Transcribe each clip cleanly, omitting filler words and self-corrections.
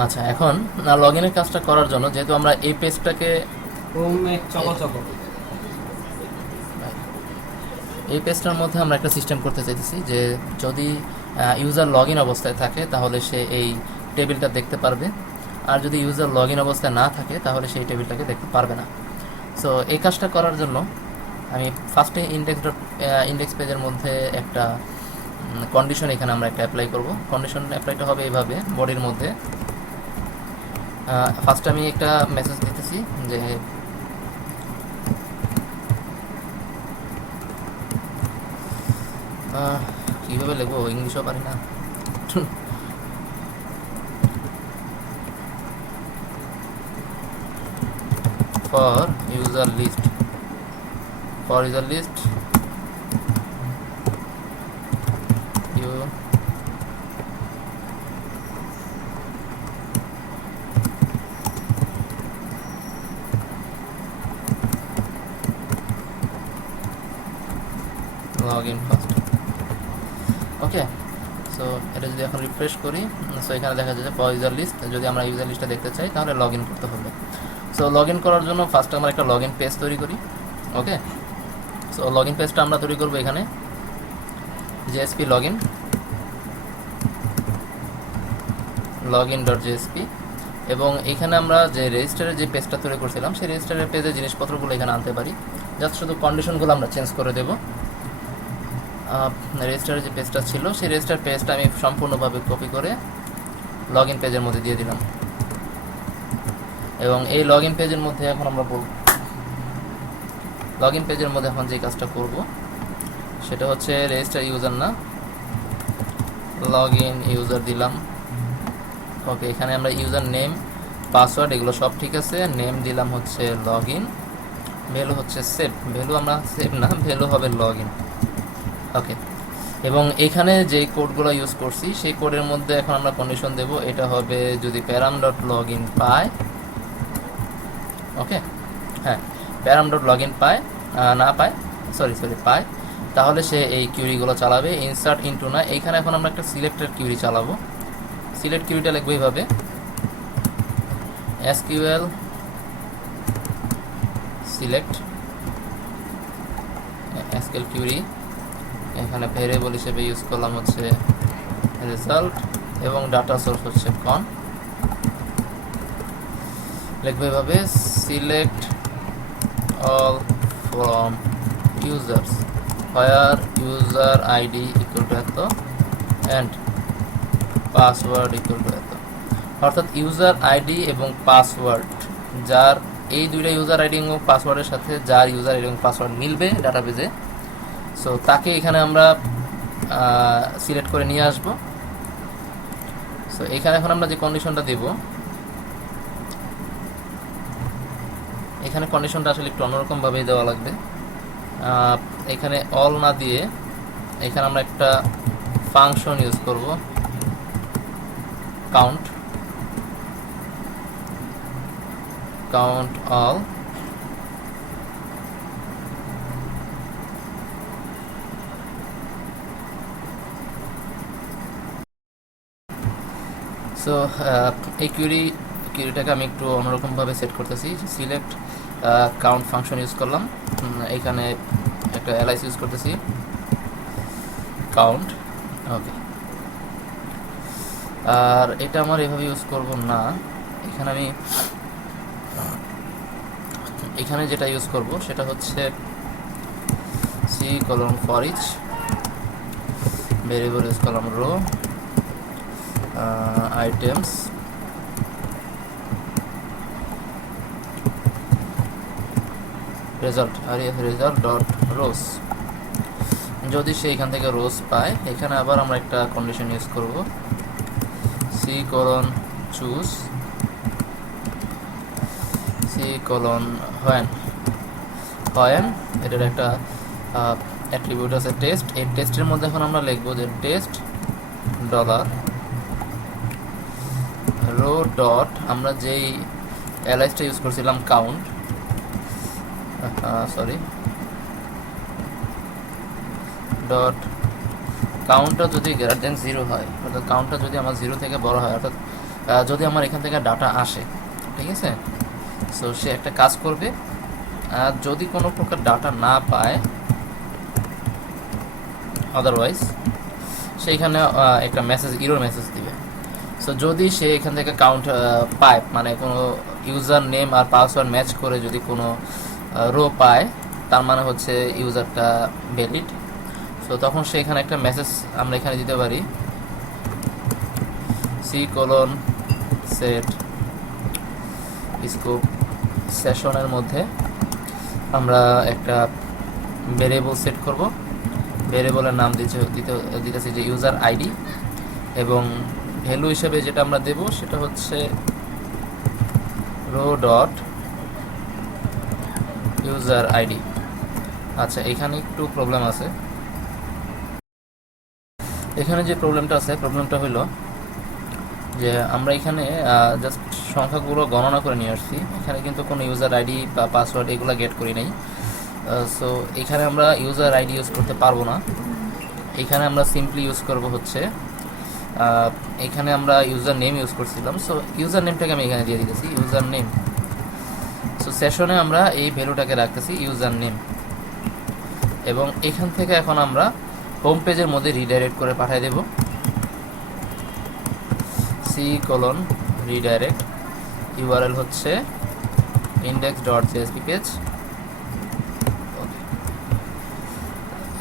আচ্ছা, এখন লগ ইনের কাজটা করার জন্য যেহেতু আমরা এই পেজটাকে এই পেজটার মধ্যে আমরা একটা সিস্টেম করতে চাইতেছি যে যদি ইউজার লগ ইন অবস্থায় থাকে তাহলে সে এই টেবিলটা দেখতে পারবে, আর যদি ইউজার লগ ইন অবস্থায় না থাকে তাহলে সেই টেবিলটাকে দেখতে পারবে না। সো এই কাজটা করার জন্য আমি ফার্স্টে ইন্ডেক্স পেজের মধ্যে একটা কন্ডিশন এখানে আমরা একটা অ্যাপ্লাই করব। কন্ডিশন অ্যাপ্লাইটা হবে এইভাবে, বডির মধ্যে ফার্স্টে আমি একটা মেসেজ দিতেছি যে কীভাবে লিখবো, ইংলিশও পারি না। For user list you log in first. Okay, so এটা যদি এখন রিফ্রেশ করি, সো এখানে দেখা যাচ্ছে ফর ইউজার লিস্ট, যদি আমরা ইউজার লিস্টটা দেখতে চাই তাহলে লগ ইন করতে হবে। সো লগ ইন করার জন্য ফার্স্ট আমরা একটা লগ ইন পেজ তৈরি করি। ওকে, সো লগ ইন পেজটা আমরা তৈরি করবো এখানে JSP log in dot JSP, এবং এখানে আমরা যে রেজিস্টারের যে পেজটা তৈরি করছিলাম সেই রেজিস্টারের পেজের জিনিসপত্রগুলো এখানে আনতে পারি। জাস্ট শুধু কন্ডিশনগুলো আমরা চেঞ্জ করে দেবো। রেজিস্টারের যে পেজটা ছিল সেই রেজিস্টার পেজটা আমি সম্পূর্ণভাবে কপি করে লগ ইন পেজের মধ্যে দিয়ে দিলাম, এবং এই লগ ইন পেজের মধ্যে এখন আমরা লগ ইন পেজের মধ্যে এখন যে কাজটা করব সেটা হচ্ছে রেজিস্টার ইউজার না, লগ ইন ইউজার দিলাম। ওকে, এখানে আমরা ইউজার নেম পাসওয়ার্ড এগুলো সব ঠিক আছে, নেম দিলাম হচ্ছে লগ ইন, ভ্যালু হচ্ছে ভ্যালু আমরা না, ভ্যালু হবে লগ ইন। ওকে, এবং এখানে যে কোডগুলো ইউজ করছি সেই কোডের মধ্যে এখন আমরা কন্ডিশন দেব, এটা হবে যদি প্যারাম ডট লগ ইন পায়, ওকে হ্যাঁ, প্যারাম ডট লগ ইন পায়, না পায়, সরি পায়, তাহলে সে এই কিউরিগুলো চালাবে। ইনসার্ট ইনটু না, এইখানে এখন আমরা একটা সিলেক্টেড কিউরি চালাবো। সিলেক্ট কিউরিটা লিখবো এইভাবে এসকিউএল সিলেক্ট এসকিউএল কিউরি, এখানে ভেরিয়েবল হিসেবে ইউজ করলাম হচ্ছে রেজাল্ট, এবং ডাটা সোর্স হচ্ছে কন। লিখবো এভাবে select all from users where user ID equal to এত অ্যান্ড পাসওয়ার্ড ইকুয়াল টু এত, অর্থাৎ ইউজার আইডি এবং পাসওয়ার্ড, যার এই দুইটা ইউজার আইডি এবং পাসওয়ার্ডের সাথে যার ইউজার আইডি এবং পাসওয়ার্ড মিলবে ডাটাবেজে, সো তাকে এখানে আমরা সিলেক্ট করে নিয়ে আসব। সো এখানে এখন আমরা যে কন্ডিশনটা দেব, এখানে কন্ডিশনটা আসলে একটু অন্যরকমভাবেই দেওয়া লাগবে। এখানে অল না দিয়ে এখানে আমরা একটা ফাংশন ইউজ করব, কাউন্ট অল, সো এই কিউরিটাকে আমি একটু অন্যরকমভাবে সেট করতেছি। সিলেক্ট কাউন্ট ফাংশন ইউজ করলাম, এখানে একটা এলআইস ইউজ করতেছি কাউন্ট। ওকে, আর এটা আমার এভাবে ইউজ করব না, এখানে আমি এখানে যেটা ইউজ করব সেটা হচ্ছে C colon for each variable use করলাম row items result dot rows, যদি সে এখান থেকে রোজ পায়, এখানে আবার আমরা একটা কন্ডিশন ইউজ করব C colon choose C colon when এটার একটা অ্যাট্রিবিউট আছে টেস্ট, এই টেস্টের মধ্যে এখন আমরা লিখবো যে টেস্ট ডলার রো ডট, আমরা যেই এলআইসটা ইউজ করছিলাম কাউন্ট, ডট কাউন্টটা যদি গ্রেটার দেন 0 হয়, অর্থাৎ কাউন্টটা যদি আমার 0 থেকে বড় হয়, অর্থাৎ যদি আমার এখান থেকে ডাটা আসে, ঠিক আছে, সো সে একটা কাজ করবে, আর যদি কোনো প্রকার ডাটা না পায়, আদারওয়াইজ সেইখানে একটা মেসেজ, ইরর মেসেজ দিবে। সো যদি সে এখান থেকে কাউন্ট পায়, মানে কোনো ইউজার নেম আর পাসওয়ার্ড ম্যাচ করে যদি কোনো রো পায়, তার মানে হচ্ছে ইউজারটা ভ্যালিড। সো তখন সে এখানে একটা মেসেজ আমরা এখানে দিতে পারি, C:set স্কোপ সেশনের মধ্যে আমরা একটা ভেরিয়েবল সেট করব। ভেরিয়েবলের নাম দিতেছি যে ইউজার আইডি, এবং ভ্যালু হিসেবে যেটা আমরা দেব সেটা হচ্ছে রো ডট ইউজার আইডি। আচ্ছা, এখানে একটু প্রবলেম আছে। এখানে যে প্রবলেমটা আছে, প্রবলেমটা হলো যে আমরা এখানে জাস্ট সংখ্যাগুলো গণনা করে নিয়ে আসছি, এখানে কিন্তু কোনো ইউজার আইডি বা পাসওয়ার্ড এগুলো গেট করি নাই। সো এখানে আমরা ইউজার আইডি ইউজ করতে পারবো না। এখানে আমরা সিম্পলি ইউজ করব হচ্ছে, এখানে আমরা ইউজার নেম ইউজ করছিলাম, সো ইউজার নেমটাকে আমি এখানে দিয়ে দিতেছি ইউজার নেম। সো সেশনে আমরা এই ভ্যালুটাকে রাখতেছি ইউজার নেম, এবং এখান থেকে এখন আমরা হোম পেজের মধ্যে রিডাইরেক্ট করে পাঠিয়ে দেব, C:redirect, ইউআরএল হচ্ছে index.jsp পেজ।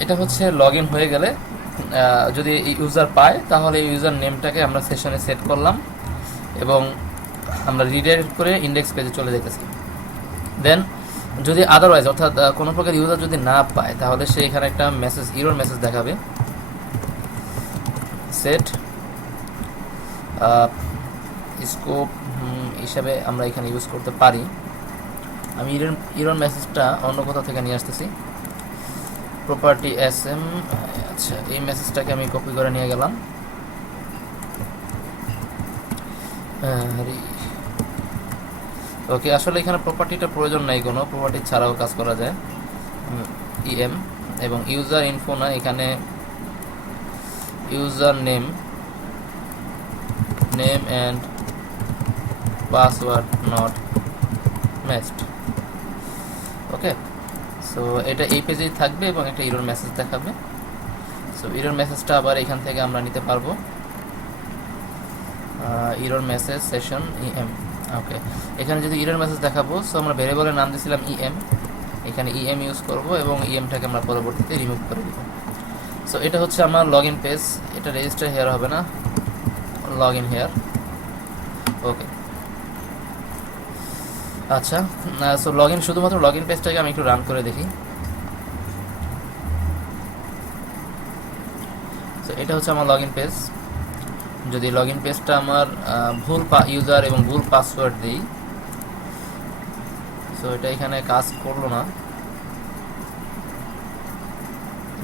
এটা হচ্ছে লগ ইন হয়ে গেলে যদি ইউজার পায়, তাহলে ইউজার নেমটাকে আমরা সেশনে সেট করলাম এবং আমরা রিডাইরেক্ট করে ইন্ডেক্স পেজে চলে যেতেছি। দেন যদি আদারওয়াইজ, অর্থাৎ কোনো প্রকার ইউজার যদি না পায়, তাহলে সে এখানে একটা মেসেজ, ইরর মেসেজ দেখাবে, সেট স্কোপ হিসাবে আমরা এখানে ইউজ করতে পারি। আমি ইরর মেসেজটা অন্য কোথাও থেকে নিয়ে আসতেছি, প্রপার্টি SM। আচ্ছা, এই মেসেজটাকে আমি কপি করে নিয়ে গেলাম। ওকে, আসলে এখানে প্রপার্টিটা প্রয়োজন নাই, কোনো প্রপার্টি ছাড়াও কাজ করা যায়। EM এবং ইউজার ইনফো না, এখানে user name and password not matched. Okay, so এটা এই পেজেই থাকবে এবং একটা ইরর মেসেজ দেখাবে। সো ইরর মেসেজটা আবার এখান থেকে আমরা নিতে পারবো, ইরর মেসেজ সেশন EM। ওকে, এখানে যদি ইরর মেসেজ দেখাবো, সো আমরা ভেরিয়েবলের নাম দিয়েছিলাম EM, এখানে EM ইউজ করব এবং EMটাকে আমরা পরবর্তীতে রিমুভ করে দিব। সো এটা হচ্ছে আমার লগ ইন পেজ, এটা রেজিস্টার হেয়ার হবে না, লগ ইন হেয়ার। ওকে, আচ্ছা, সো লগ ইন, শুধুমাত্র লগ ইন পেজটাকে আমি একটু রান করে দেখি। সো এটা হচ্ছে আমার লগ ইন পেজ। যদি লগ ইন পেজটা আমার ভুল ইউজার এবং ভুল পাসওয়ার্ড দিই, সো এটা এখানে কাজ করলো না,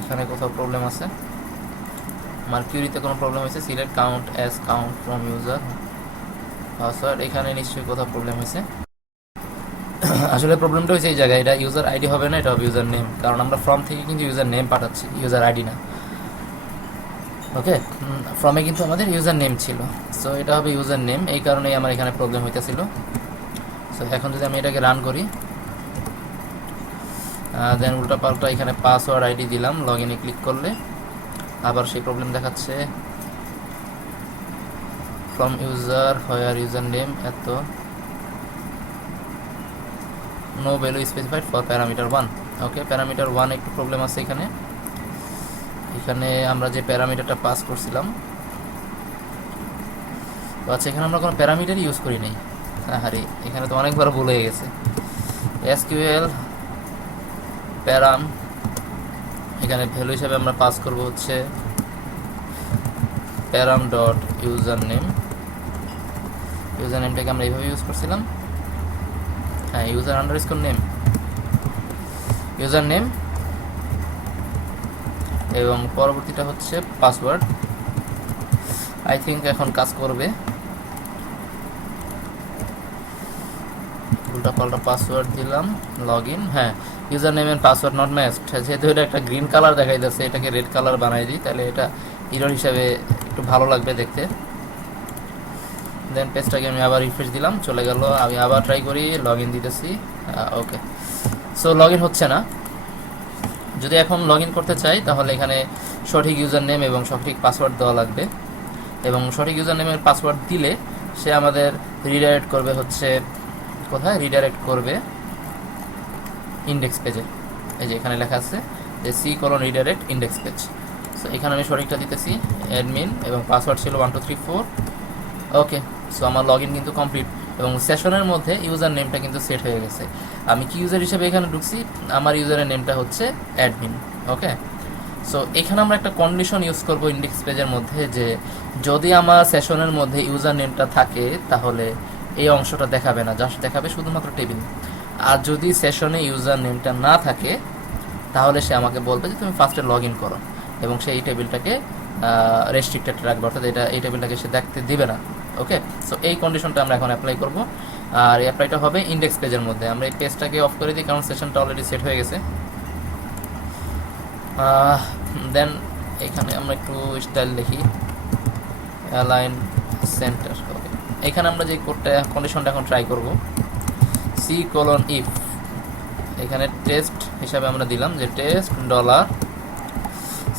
এখানে কোথাও প্রবলেম আছে, মার্কিউরিতে কোনো প্রবলেম হয়েছে, select count as count from user password, এখানে নিশ্চয়ই কোথাও প্রবলেম হয়েছে। আসলে প্রবলেমটা হয়েছে এই জায়গায়, এটা ইউজার আইডি হবে না, এটা হবে ইউজার নেম, কারণ আমরা ফর্ম থেকে কিন্তু ইউজার নেম পাঠাচ্ছি, ইউজার আইডি না। ওকে, ফর্মে কিন্তু আমাদের ইউজার নেম ছিল, সো এটা হবে ইউজার নেম, এই কারণেই আমার এখানে প্রবলেম হইতেছিল। সো এখন যদি আমি এটাকে রান করি, দেন উল্টা পাল্টা এখানে পাসওয়ার্ড আইডি দিলাম, লগ ইনে ক্লিক করলে আবার সেই প্রবলেম দেখাচ্ছে, from user where user name এত, no value specified for parameter 1। Okay, parameter 1 একটু প্রবলেম আছে এখানে। এখানে আমরা যে প্যারামিটারটা পাস করছিলাম, তো আচ্ছা, এখানে আমরা কোনো প্যারামিটারই ইউজ করি নাই। আরে এখানে তো অনেকবার ভুল হয়ে গেছে। SQL প্যারাম, এখানে ভ্যালু হিসেবে আমরা পাস করব হচ্ছে param dot user name. User নেমটাকে আমরা এইভাবে ইউজ করছিলাম, হ্যাঁ, user underscore name, user name, এবং পরবর্তীটা হচ্ছে পাসওয়ার্ড। আই থিঙ্ক এখন কাজ করবে। উল্টাপাল্টা পাসওয়ার্ড দিলাম, লগ ইন, হ্যাঁ, user name and password not matched. যেহেতু এটা একটা গ্রিন কালার দেখাই যাচ্ছে, এটাকে রেড কালার বানাই দিই, তাহলে এটা ইরর হিসাবে একটু ভালো লাগবে দেখতে। দেন পেজটাকে আমি আবার রিফ্রেশ দিলাম, চলে গেল। আমি আবার ট্রাই করি, লগ ইন দিতেছি। ওকে, সো লগ ইন হচ্ছে না। যদি এখন লগ ইন করতে চাই তাহলে এখানে সঠিক ইউজার নেম এবং সঠিক পাসওয়ার্ড দেওয়া লাগবে, এবং সঠিক ইউজার নেমের পাসওয়ার্ড দিলে সে আমাদের রিডাইরেক্ট করবে হচ্ছে কোথায়, রিডাইরেক্ট করবে ইন্ডেক্স পেজে। এই যে এখানে লেখা আছে যে C:redirect ইন্ডেক্স পেজ। সো এখানে আমি সঠিকটা দিতেছি, অ্যাডমিন, এবং পাসওয়ার্ড ছিল 1234। ওকে, সো আমার লগ ইন কিন্তু কমপ্লিট, এবং সেশনের মধ্যে ইউজার নেমটা কিন্তু সেট হয়ে গেছে। আমি কি ইউজার হিসেবে এখানে ঢুকছি, আমার ইউজারের নেমটা হচ্ছে অ্যাডমিন। ওকে, সো এখানে আমরা একটা কন্ডিশন ইউজ করব ইন্ডেক্স পেজের মধ্যে, যে যদি আমার সেশনের মধ্যে ইউজার নেমটা থাকে তাহলে এই অংশটা দেখাবে না, জাস্ট দেখাবে শুধুমাত্র টেবিল। আর যদি সেশনে ইউজার নেমটা না থাকে তাহলে সে আমাকে বলবে যে তুমি ফার্স্টে লগ ইন করো, এবং সে এই টেবিলটাকে রেস্ট্রিক্টেড রাখবে, অর্থাৎ এই টেবিলটাকে সে দেখতে দিবে না। ওকে, সো এই কন্ডিশনটা আমরা এখন অ্যাপ্লাই করব, আর এই অ্যাপ্লাইটা হবে ইন্ডেক্স পেজের মধ্যে। আমরা এই পেজটাকে অফ করে দিই কারণ সেশনটা অলরেডি সেট হয়ে গেছে। দেন এখানে আমরা একটু স্টাইল দেখি, অ্যালাইন সেন্টার। ওকে, এখানে আমরা যে কোডটা কন্ডিশনটা এখন ট্রাই করব, C:if, এখানে টেস্ট হিসাবে আমরা দিলাম যে টেস্ট ডলার।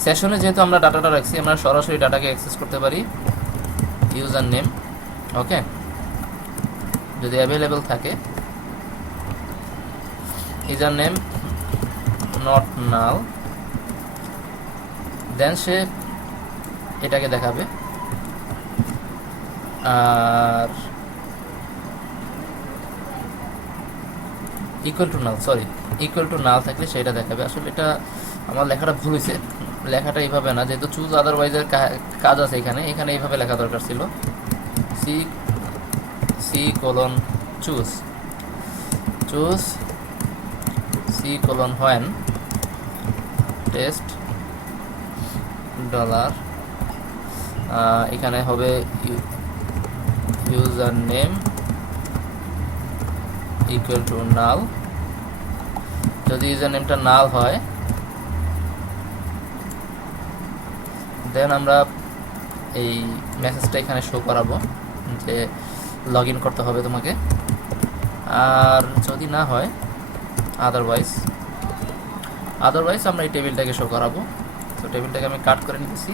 সেশনে যেহেতু আমরা ডাটাটা রাখছি, আমরা সরাসরি ডাটাকে অ্যাক্সেস করতে পারি ইউজার নেম। ওকে, যদি অ্যাভেলেবল থাকে, user name not null, then সে এটাকে দেখাবে। আর equal to null, sorry, equal to null থাকলে সেটা দেখাবে। আসলে এটা আমার লেখাটা ভুল হয়েছে, লেখাটা এইভাবে না, যেহেতু চুজ আদারওয়াইজের কাজ আছে এখানে, এখানে এইভাবে লেখা দরকার ছিল, C:choose, choose C:when test dollar, এখানে হবে ইউজার নেম ইকুয়াল টু নাল। যদি ইউজার নেমটা নাল হয় দেন আমরা এই মেসেজটা এখানে শো করাবো যে লগ ইন করতে হবে তোমাকে। আর যদি না হয় আদারওয়াইজ আমরা এই টেবিলটাকে শো করাবো। তো টেবিলটাকে আমি কাট করে নিতেছি।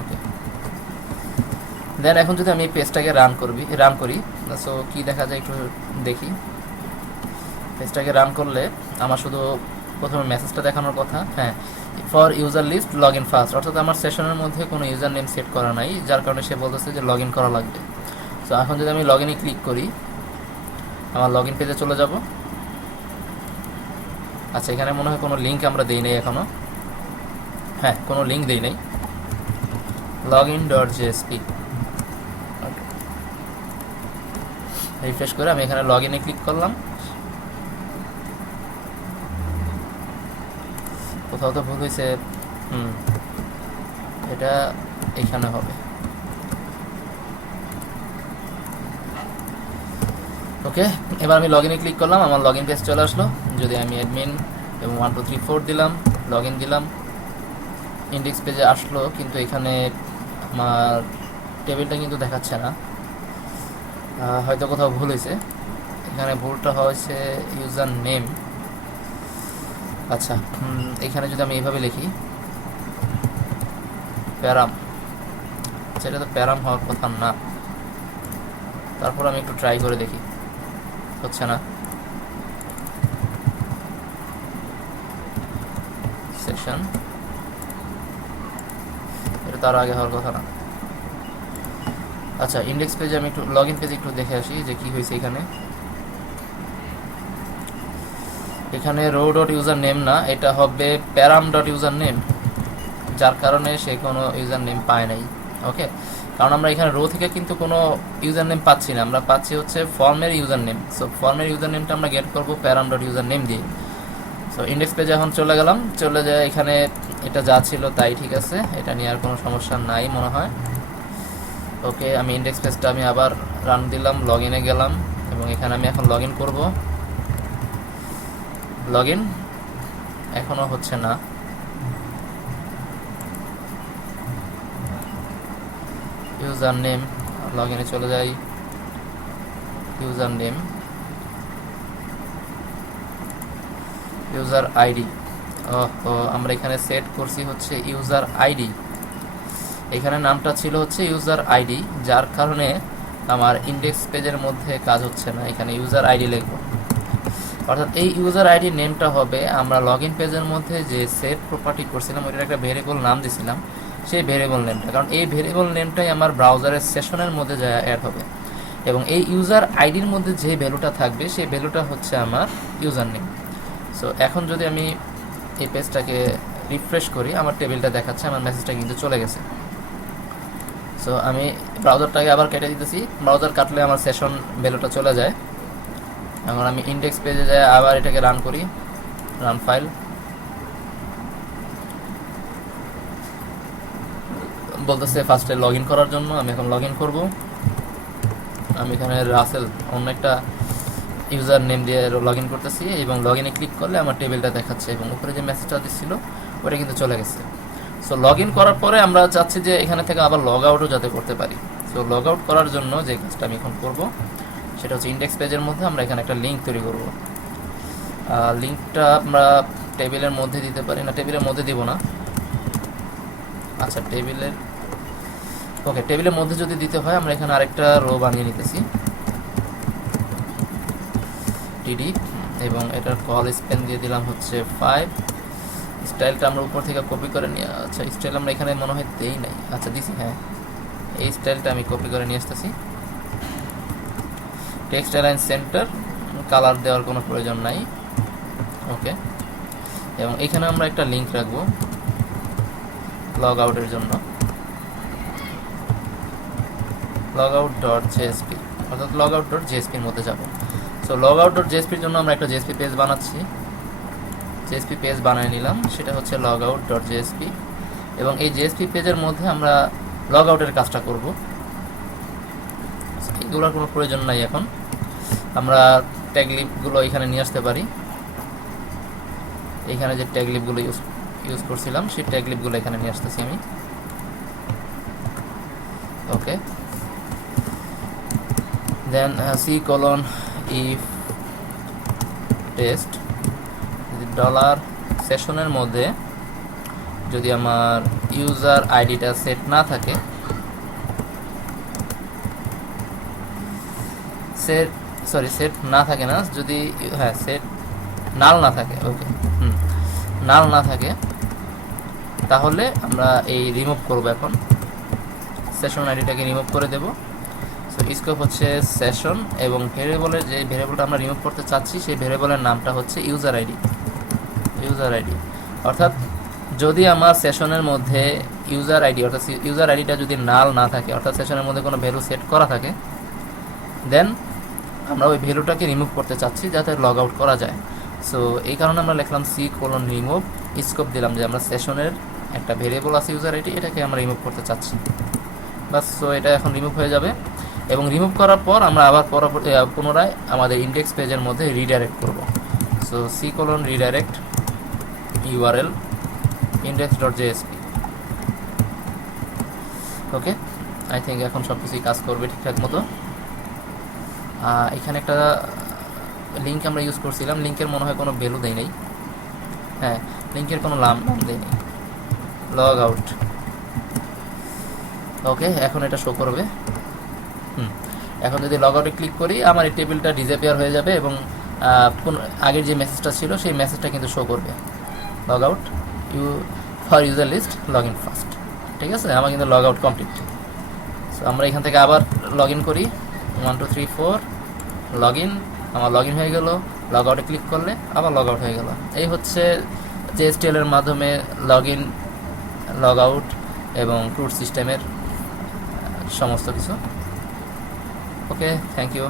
ওকে, দেন এখন যদি আমি এই পেজটাকে রান করি, সো কি দেখা যায় একটু দেখি। পেজটাকে রান করলে আমার শুধু প্রথমে মেসেজটা দেখানোর কথা, হ্যাঁ, for user list log in first, অর্থাৎ আমার সেশনের মধ্যে কোনো ইউজার নেম সেট করা নাই, যার কারণে সে বলতেছে যে লগ ইন করা লাগবে। সো এখন যদি আমি লগ ইনে ক্লিক করি, আমার লগ ইন পেজে চলে যাব। আচ্ছা, এখানে মনে হয় কোনো লিঙ্ক আমরা দিই নাই এখনও, হ্যাঁ, কোনো লিঙ্ক দিই নাই, login.jsp। রিফ্রেশ করে আমি এখানে লগ ইনে ক্লিক করলাম। কোথাও তো ভুল হয়েছে, এটা এখানে হবে। ওকে, এবার আমি লগ ইনে ক্লিক করলাম, আমার লগ ইন পেজ চলে আসলো। যদি আমি অ্যাডমিন এবং 1234 দিলাম, লগ ইন দিলাম, ইন্ডেক্স পেজে আসলো, কিন্তু এখানে আমার টেবিলটা কিন্তু দেখাচ্ছে না, হয়তো কোথাও ভুল হয়েছে। এখানে ভুলটা হয়েছে ইউজার নেম। আচ্ছা, এখানে যদি আমি এইভাবে লিখি প্যারাম, সেটা তো প্যারাম হওয়ার কথা না। তারপর আমি একটু ট্রাই করে দেখি, হচ্ছে না। সেকশন, এটা তার আগে হওয়ার কথা না। আচ্ছা, ইন্ডেক্স পেজে আমি একটু লগ ইন পেজে একটু দেখে আসি যে কি হয়েছে। এখানে রো ডট ইউজার নেম না, এটা হবে প্যারাম ডট ইউজার নেম, যার কারণে সে কোনো ইউজার নেম পায় নাই। ওকে, কারণ আমরা এখানে রো থেকে কিন্তু কোনো ইউজার নেম পাচ্ছি না, আমরা পাচ্ছি হচ্ছে ফর্মের ইউজার নেম। সো ফর্মের ইউজার নেমটা আমরা গেট করবো প্যারাম ডট ইউজার নেম দিয়ে। সো ইন্ডেক্স পেজে এখন চলে গেলাম, চলে যায়, এখানে এটা যা ছিল তাই ঠিক আছে, এটা নিয়ে আর কোনো সমস্যা নাই মনে হয়। ওকে, আমি ইন্ডেক্স পেজটা আমি আবার রান দিলাম, লগ ইনে গেলাম, এবং এখানে আমি এখন লগ ইন করবো। লগ ইন এখনও হচ্ছে না। ইউজার নেম লগ ইনে চলে যাই, ইউজার নেম, ইউজার আইডি। আমরা এখানে সেট করছি হচ্ছে ইউজার আইডি, এখানে নামটা ছিল হচ্ছে ইউজার আইডি, যার কারণে আমার ইন্ডেক্স পেজের মধ্যে কাজ হচ্ছে না। এখানে ইউজার আইডি লিখব, অর্থাৎ এই ইউজার আইডি নেমটা হবে আমরা লগ ইন পেজের মধ্যে যে সেট প্রপার্টি করছিলাম ওইটার একটা ভেরিয়েবল নাম দিছিলাম, সেই ভেরিয়েবল নেমটা। কারণ এই ভেরিয়েবল নেমটাই আমার ব্রাউজারের সেশনের মধ্যে যা অ্যাড হবে, এবং এই ইউজার আইডির মধ্যে যে ভ্যালুটা থাকবে সেই ভ্যালুটা হচ্ছে আমার ইউজার নেম। সো এখন যদি আমি এই পেজটাকে রিফ্রেশ করি, আমার টেবিলটা দেখাচ্ছে, আমার মেসেজটা কিন্তু চলে গেছে। সো আমি ব্রাউজারটাকে আবার কেটে দিতেছি, ব্রাউজার কাটলে আমার সেশন ভ্যালুটা চলে যায়। এখন আমি ইন্ডেক্স পেজে যাই, আবার এটাকে রান করি, রান ফাইল, বলতেছে ফার্স্টে লগ ইন করার জন্য। আমি এখন লগ ইন করবো। আমি এখানে রাসেল অন্য একটা ইউজার নেম দিয়ে লগ ইন করতেছি, এবং লগ ইনে ক্লিক করলে আমার টেবিলটা দেখাচ্ছে, এবং উপরে যে মেসেজটা দিচ্ছিল ওটা কিন্তু চলে গেছে। সো লগ ইন করার পরে আমরা চাচ্ছি যে এখানে থেকে আবার লগ আউটও যাতে করতে পারি। সো লগ আউট করার জন্য যে কাজটা আমি এখন করবো সেটা হচ্ছে ইন্ডেক্স পেজের মধ্যে আমরা এখানে একটা লিঙ্ক তৈরি করব। লিঙ্কটা আমরা টেবিলের মধ্যে দিতে পারি না, টেবিলের মধ্যে দিব না। আচ্ছা, টেবিলের মধ্যে যদি দিতে হয় আমরা এখানে আরেকটা রো বানিয়ে নিতেছি, টিডি, এবং এটার কল স্পেন দিয়ে দিলাম হচ্ছে 5। স্টাইলটা আমরা উপর থেকে কপি করে নিয়ে, আচ্ছা স্টাইল আমরা এখানে মনে হয় দেই নাই, আচ্ছা দিছি, হ্যাঁ এই স্টাইলটা আমি কপি করে নিয়ে আসতেছি। টেক্সট অ্যালাইন সেন্টার, কালার দেওয়ার কোনো প্রয়োজন নাই, ওকে। এবং এখানে আমরা একটা লিঙ্ক রাখবো লগ আউটের জন্য, logout.jsp, অর্থাৎ logout.jsp-র মধ্যে যাব। সো logout.jsp-র জন্য আমরা একটা জেএসপি পেজ বানাচ্ছি, জেএসপি পেজ বানিয়ে নিলাম, সেটা হচ্ছে logout.jsp, এবং এই জেএসপি পেজের মধ্যে আমরা লগ আউটের কাজটা করব। এগুলোর কোনো প্রয়োজন নাই। এখন আমরা ট্যাগলিপগুলো এখানে নিয়ে আসতে পারি, এখানে যে ট্যাগলিপগুলো ইউজ করছিলাম সেই ট্যাগলিপগুলো এখানে নিয়ে আসতেছি আমি, ওকে। দেন c:\if টেস্ট, ডলার সেশনের মধ্যে যদি আমার ইউজার আইডিটা সেট না থাকে, সেট না থাকে না, যদি হ্যাঁ সেট নাল না থাকে, ওকে, নাল না থাকে, তাহলে আমরা এই রিমুভ করব। এখন সেশন আইডিটাকে রিমুভ করে দেব। সো স্কোপ হচ্ছে সেশন, এবং ভেরিয়েবলের যে ভেরিয়েবলটা আমরা রিমুভ করতে চাচ্ছি সেই ভেরিয়েবলের নামটা হচ্ছে ইউজার আইডি। অর্থাৎ যদি আমার সেশনের মধ্যে ইউজার আইডি, অর্থাৎ ইউজার আইডিটা যদি নাল না থাকে, অর্থাৎ সেশনের মধ্যে কোনো ভ্যালু সেট করা থাকে, দেন আমরা ওই ভ্যালুটাকে রিমুভ করতে চাচ্ছি যাতে লগ আউট করা যায়। সো এই কারণে আমরা লিখলাম c:\remove, স্কোপ দিলাম যে আমরা সেশনের একটা ভেরিয়েবল আছে ইউজার আইডি, এটাকে আমরা রিমুভ করতে চাচ্ছি, বাস। সো এটা এখন রিমুভ হয়ে যাবে, এবং রিমুভ করার পর আমরা আবার পুনরায় আমাদের ইন্ডেক্স পেজের মধ্যে রিডাইরেক্ট করব। So c:\redirect URL index.jsp, okay. I think এখন সব কিছুই কাজ করবে ঠিকঠাক মতো। এখানে একটা লিঙ্ক আমরা ইউজ করছিলাম, লিঙ্কের মনে হয় কোনো ভ্যালু দেয় নাই, হ্যাঁ লিঙ্কের কোনো নাম দেয় নাই, লগ আউট, ওকে। এখন এটা শো করবে, এখন যদি লগ আউটে ক্লিক করি আমার এই টেবিলটা ডিসঅ্যাপিয়ার হয়ে যাবে, এবং আগের যে মেসেজটা ছিল সেই মেসেজটা কিন্তু শো করবে, log out for user list, log in first, ঠিক আছে। আমার কিন্তু লগ আউট কমপ্লিট। সো আমরা এখান থেকে আবার লগ ইন করি, 1 2 3 4 লগ ইন, আমার লগ ইন হয়ে গেল। লগ আউটে ক্লিক করলে আবার লগ আউট হয়ে গেল। এই হচ্ছে JSTL এর মাধ্যমে লগ ইন, লগ আউট এবং ক্রুড সিস্টেমের সমস্ত কিছু, ওকে। Thank you.